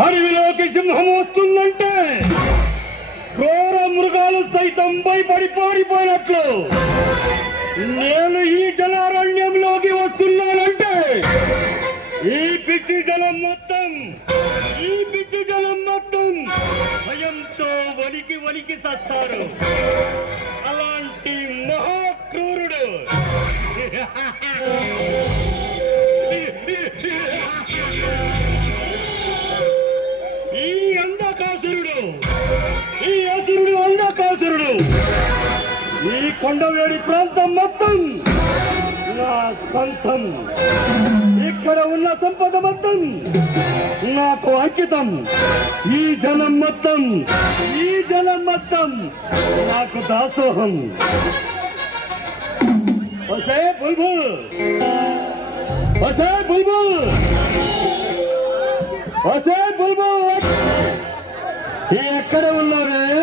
అడవిలోకి సింహం వస్తుందంటే ఘోర మృగాలు సైతం భయపడి పారిపోయినట్లు నేను ఈ జలారణ్యంలోకి వస్తున్నానంటే ఈ పిచ్చి జలం మొత్తం భయంతో వణికి వణికి సస్తారు. అలాంటి మహాక్రూరుడు ఈ అంధకాసురుడు ఈ కొండవేడి ప్రాంతం మొత్తం నా సొంతం. ఇక్కడ ఉన్న సంపద మొత్తం నాకు అంకితం. ఈ జనం మొత్తం నాకు దాసోహం. వసే బుల్బుల్ ఎక్కడ ఉన్నావే?